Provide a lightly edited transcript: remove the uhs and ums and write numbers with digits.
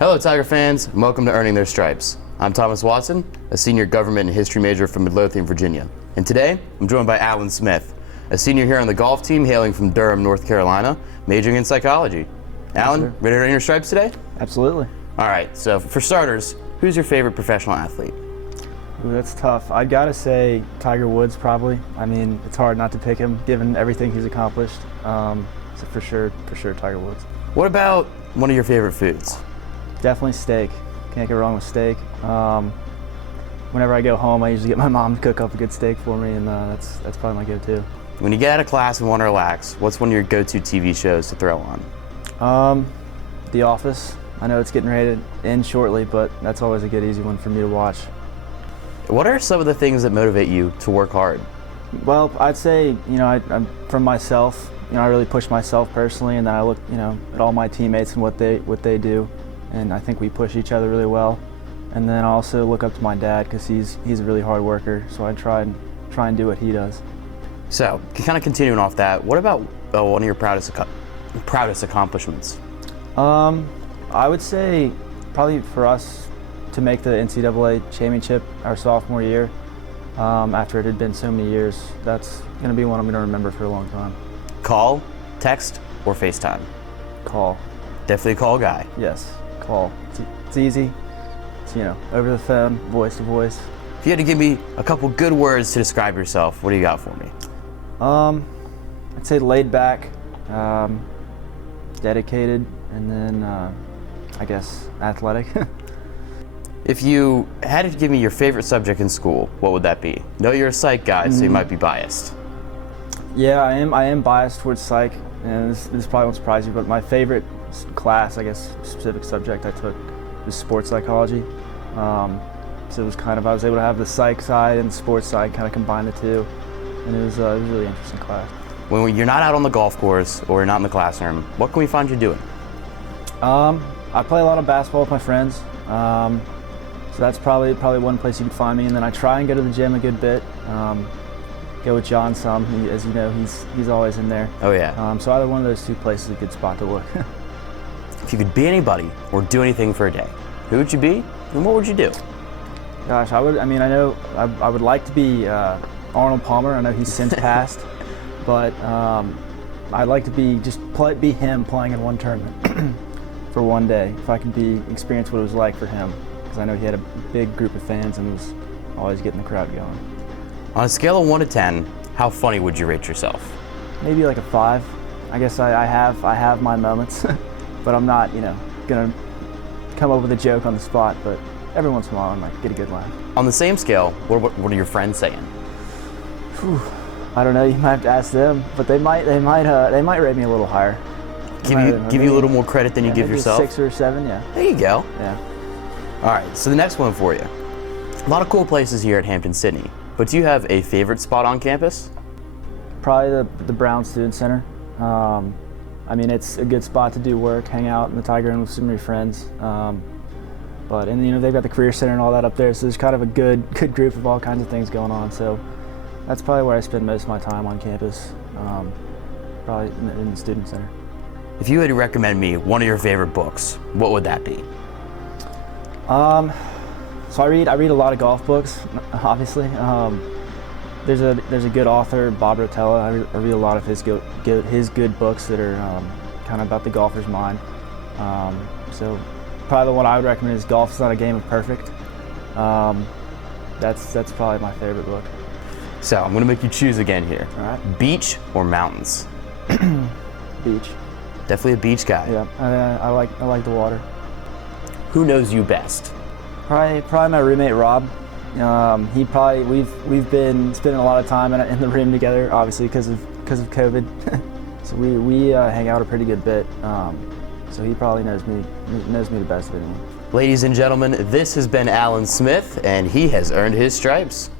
Hello Tiger fans, and welcome to Earning Their Stripes. I'm Thomas Watson, a senior government and history major from Midlothian, Virginia. And today, I'm joined by Alan Smith, a senior here on the golf team hailing from Durham, North Carolina, majoring in psychology. Alan, ready to earn your stripes today? Absolutely. All right, so for starters, who's your favorite professional athlete? Ooh, that's tough. I'd gotta say Tiger Woods probably. I mean, it's hard not to pick him given everything he's accomplished. So for sure Tiger Woods. What about one of your favorite foods? Definitely steak. Can't go wrong with steak. Whenever I go home, I usually get my mom to cook up a good steak for me, and that's probably my go-to. When you get out of class and want to relax, what's one of your go-to TV shows to throw on? The Office. I know it's getting ready to end shortly, but that's always a good, easy one for me to watch. What are some of the things that motivate you to work hard? Well, I'd say, I'm from myself. I really push myself personally, and then I look, at all my teammates and what they do, and I think we push each other really well. And then I also look up to my dad because he's a really hard worker, so I try and do what he does. So, kind of continuing off that, what about one of your proudest accomplishments? I would say probably for us to make the NCAA championship our sophomore year, after it had been so many years. That's going to be one I'm going to remember for a long time. Call, text, or FaceTime? Call. Definitely a call guy. Yes, call. It's easy. It's, over the phone, voice to voice. If you had to give me a couple good words to describe yourself, what do you got for me? I'd say laid back, dedicated, and then I guess athletic. If you had to give me your favorite subject in school, what would that be? Know you're a psych guy, so you might be biased. Yeah, I am biased towards psych, and this probably won't surprise you, but my favorite class, I guess, specific subject I took was sports psychology. So it was I was able to have the psych side and the sports side kind of combine the two, and it was a really interesting class. When you're not out on the golf course or you're not in the classroom, what can we find you doing? I play a lot of basketball with my friends. So that's probably one place you can find me, and then I try and go to the gym a good bit. Go with John some. As you know, he's always in there. Oh yeah. So either one of those two places is a good spot to look. If you could be anybody or do anything for a day, who would you be, and what would you do? Gosh, I would like to be Arnold Palmer. I know he's since passed, but I'd like to be him playing in one tournament for one day. If I could experience what it was like for him, because I know he had a big group of fans and was always getting the crowd going. On a scale of 1 to 10, how funny would you rate yourself? Maybe like a 5. I guess I have my moments, but I'm not gonna come up with a joke on the spot. But every once in a while, I might get a good laugh. On the same scale, what are your friends saying? Whew, I don't know. You might have to ask them, but they might rate me a little higher. Give you a little more credit than you give yourself. 6 or 7, yeah. There you go. Yeah. All right. So the next one for you. A lot of cool places here at Hampden-Sydney, but do you have a favorite spot on campus? Probably the Brown Student Center. It's a good spot to do work, hang out in the Tiger Room with some of your friends. They've got the Career Center and all that up there, so there's kind of a good group of all kinds of things going on. So that's probably where I spend most of my time on campus, probably in the Student Center. If you had to recommend me one of your favorite books, what would that be? So I read a lot of golf books, obviously. There's a good author, Bob Rotella. I read a lot of his good books that are kind of about the golfer's mind. So probably the one I would recommend is Golf Is Not a Game of Perfect. That's probably my favorite book. So I'm gonna make you choose again here. All right. Beach or mountains? Beach. Definitely a beach guy. Yeah, I like the water. Who knows you best? Probably my roommate Rob. We've been spending a lot of time in the room together, obviously because of COVID. So we hang out a pretty good bit. So he probably knows me the best of anyone. Ladies and gentlemen, this has been Alan Smith, and he has earned his stripes.